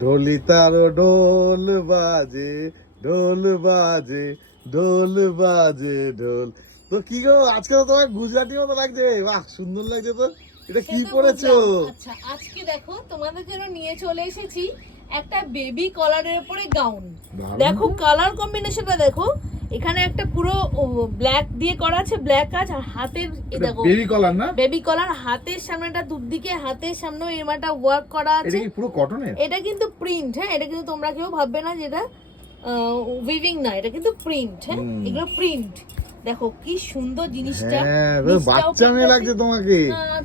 ঢোলি তারো ঢোল বাজে, ঢোল বাজে, ঢোল বাজে, ঢোল। তো কি গো, আজকে তো তোমার গুজরাটি মতো লাগছে, বাহ সুন্দর লাগছে তো। এটা কি পরেছো? আচ্ছা আজকে দেখো তোমাদের জন্য নিয়ে চলে এসেছি একটা বেবি কলারের উপরে গাউন। দেখো কালার কম্বিনেশনটা দেখো, এখানে একটা পুরো ব্ল্যাক দিয়ে করা আছে, ব্ল্যাক কাজ, আর হাতের দেখো বেবি কলার না? বেবি কলার, হাতের সামনেটা দুদিকে, হাতের সামনে এরমাটা ওয়ার্ক করা আছে। এটা কি পুরো কটনের? এটা কিন্তু প্রিন্ট, হ্যাঁ এটা কিন্তু তোমরা কেউ ভাববে না যেটা উইভিং না, এটা কিন্তু প্রিন্ট। হ্যাঁ এগুলো প্রিন্ট। দেখো কি সুন্দর জিনিসটা, বাচ্চা মেয়ে লাগছে তোমাকে।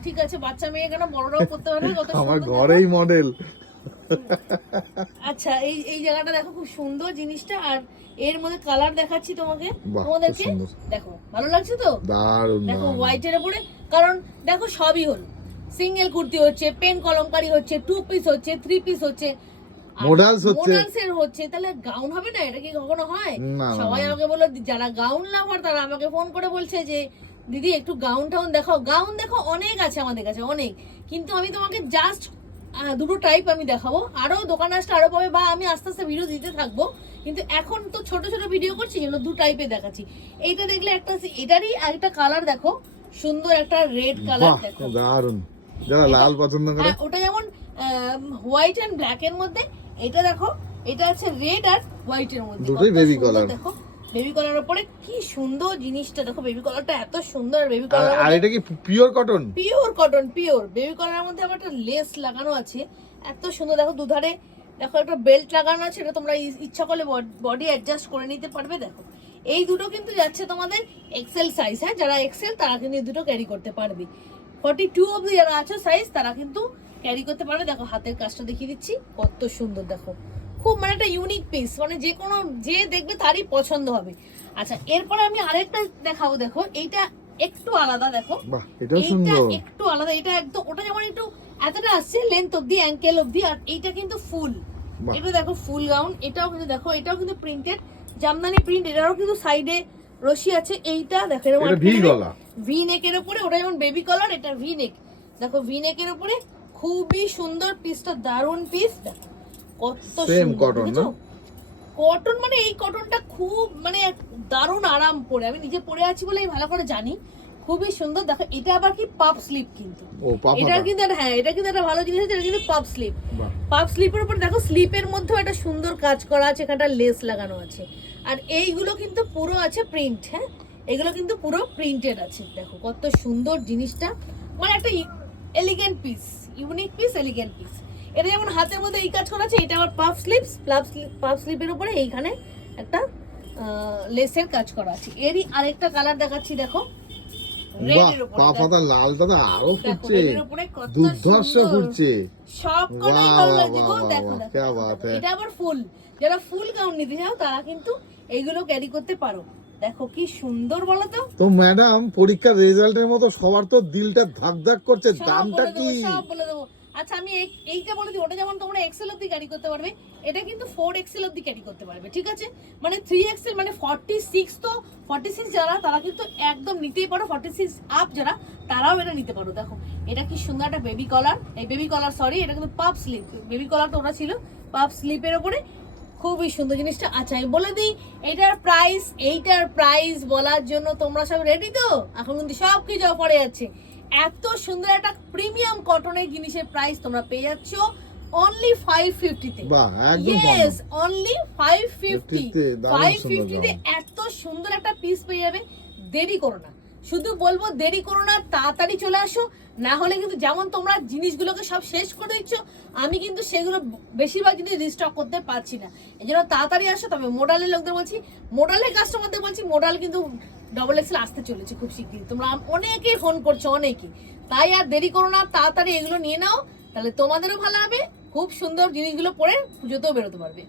ঠিক আছে, বাচ্চা মেয়ে কেন, বড়রাও করতে পারবে, কত সুন্দর। আমার ঘরেই মডেল। আচ্ছা এই এই জায়গাটা দেখো, খুব সুন্দর জিনিসটা। আর এর মধ্যে কালার দেখাচ্ছি তোমাকে, তোমাদেরকে দেখো, ভালো লাগছে তো? দারুণ। দেখো হোয়াইটের উপরে, কারণ দেখো সবই হলো, সিঙ্গেল কুর্তি হচ্ছে, পেন কলমকারি হচ্ছে, 2 পিস হচ্ছে, 3 পিস হচ্ছে, মোডালসের হচ্ছে, তাহলে গাউন হবে না? এটা কি কখনো হয়? সবাই আমাকে বললো, যারা গাউন লাভার তারা আমাকে ফোন করে বলছে যে দিদি একটু গাউন টাউন দেখাও। গাউন দেখো অনেক আছে আমাদের কাছে, অনেক, কিন্তু আমি তোমাকে জাস্ট দুটো টাইপ আমি দেখাবো, আরো দোকানে আসলে আরো পাবে, বা আমি আস্তে আস্তে ভিডিও দিতে থাকবো, কিন্তু এখন তো ছোট ছোট ভিডিও করছি, জন্য 2 টাইপে দেখাচ্ছি। এইটা দেখলে একটা, এটারই একটা কালার দেখো, সুন্দর একটা রেড কালার, দেখো দারুণ, যারা লাল পছন্দ করে। ওটা যেমন হোয়াইট এন্ড ব্ল্যাক এর মধ্যে, এটা দেখো, এটা আছে রেড আর হোয়াইট এর মধ্যে, দুটোই বেবি কালার। দেখো বেবি কলারের উপরে কি সুন্দর জিনিসটা, দেখো বেবি কলারটা এত সুন্দর। বেবি কলার, আর এটা কি pure cotton? Pure cotton, pure baby কলারের মধ্যে আবার একটা লেস লাগানো আছে, এত সুন্দর। দেখো দুধারে দেখো একটা বেল্ট লাগানো আছে, এটা তোমরা ইচ্ছা করলে বডি অ্যাডজাস্ট করে নিতে পারবে। দেখো এই দুটো কিন্তু যাচ্ছে তোমাদের এক্সেল সাইজ, হ্যাঁ যারা এক্সেল তারা কিন্তু এই দুটো ক্যারি করতে পারবে। 42 অবধি যারা আছে সাইজ তারা কিন্তু ক্যারি করতে পারবে। দেখো হাতের কাজটা দেখিয়ে দিচ্ছি, কত সুন্দর। দেখো খুব মানে একটা ইউনিক পিস, মানে যে কোনো যে দেখবে তারই পছন্দ হবে। আচ্ছা এরপরে আমি আরেকটা দেখাবো, দেখো এইটা একটু আলাদা, দেখো এইটা একটু আলাদা। এটা একদম, ওটা যেমন একটু এতটা আসছে লেন্থ অবধি, অ্যাঙ্কেল অবধি, আর এইটা কিন্তু ফুল। এটা দেখো ফুল গাউন, এটাও কিন্তু দেখো, এটাও কিন্তু প্রিন্টেড, জামদানি প্রিন্ট, এটারও কিন্তু সাইডে রশি আছে। এইটা দেখো ভি নেকের উপরে, ওটা যেমন বেবি কলার, এটা ভি নেক, দেখো ভি নেকের উপরে, খুবই সুন্দর পিসটা, দারুন পিস, কত সুন্দর কটন, মানে এই কটনটা খুব মানে দারুণ আরাম পরে, আমি নিজে পরে আছি বলে ভালো করে জানি, খুবই সুন্দর। দেখো এটা আবার কি পাপ স্লিপ, কিন্তু এটা কিন্তু, হ্যাঁ এটা কিন্তু একটা ভালো জিনিস আছে, এটা কিন্তু পাপ স্লিপ। পাপ স্লিপের উপর দেখো, স্লিপের মধ্যেও একটা সুন্দর কাজ করা আছে, এখানটা লেস লাগানো আছে, আর এইগুলো কিন্তু পুরো আছে প্রিন্ট। হ্যাঁ এগুলো কিন্তু পুরো প্রিন্টেড আছে। দেখো কত সুন্দর জিনিসটা, মানে একটা elegant piece, unique piece, elegant piece. এটা যেমন হাতের মধ্যে এই কাজ করা আছে, এটা আবার পাফ স্লিপস, পাফ স্লিপের উপরে এইখানে একটা লেসের কাজ করা আছে। এরই আরেকটা কালার দেখাচ্ছি, দেখো রেডের উপরে, পাতা লালটা তো আরো ফুটছে, দুর্ধর্ষ ফুটছে, সবকটাই ভালো লাগছে গো। দেখো এটা আবার ফুল, যারা ফুল গাউন নিতে চাও তারা কিন্তু এইগুলো ক্যারি করতে পারো। দেখো কি সুন্দর বলো তো। তো ম্যাডাম পরীক্ষার রেজাল্টের মতো সবার তো দিলটা ধাক ধাক করছে, দামটা কি? সব বলে দেবো। আচ্ছা আমি এইটা বলে দিই, ওটা যেমন তোমরা এক্সেল অবধি ক্যারি করতে পারবে, এটা কিন্তু 4 এক্সেল অবধি ক্যারি করতে পারবে, ঠিক আছে? মানে 3 এক্সেল মানে 46, তো 46 যারা তারা কিন্তু একদম নিতেই পারো, 46 আপ যারা তারাও এটা নিতে পারো। দেখো এটা কি সুন্দর একটা বেবি কলার, এই বেবি কলার সরি, এটা কিন্তু পাপ স্লিপ, বেবি কলার তো ওটা ছিল পাপ স্লিপের উপরে, খুবই সুন্দর জিনিসটা। আচ্ছা আমি বলে দিই এইটার প্রাইস বলার জন্য তোমরা সব রেডি তো? এখন কিন্তু সব কিছু অফারে আছে। এত সুন্দর একটা প্রিমিয়াম কটনের জিনিসের প্রাইস তোমরা পেয়ে যাচ্ছ অনলি 550 তে। ইয়েস অনলি 550 তে এত সুন্দর একটা পিস পেয়ে যাবে। দেরি করো না, শুধু বলবো দেরি করো না, তাড়াতাড়ি চলে আসো, না হলে কিন্তু যেমন তোমরা জিনিসগুলোকে সব শেষ করে দিচ্ছ, আমি কিন্তু সেগুলো বেশিরভাগ জিনিস রিস্টক করতে পারছি না। এই জন্য তাড়াতাড়ি আসো। তবে মোডালের লোকদের বলছি, মোডালের কাস্টমারদের বলছি, মোডাল কিন্তু ডবল এক্সেল আসতে চলেছে খুব শিগগিরই। তোমরা অনেকেই ফোন করছো, অনেকেই, তাই আর দেরি করো না, তাড়াতাড়ি এগুলো নিয়ে নাও, তাহলে তোমাদেরও ভালো হবে, খুব সুন্দর জিনিসগুলো পরে পুজোতেও বেরোতে পারবে।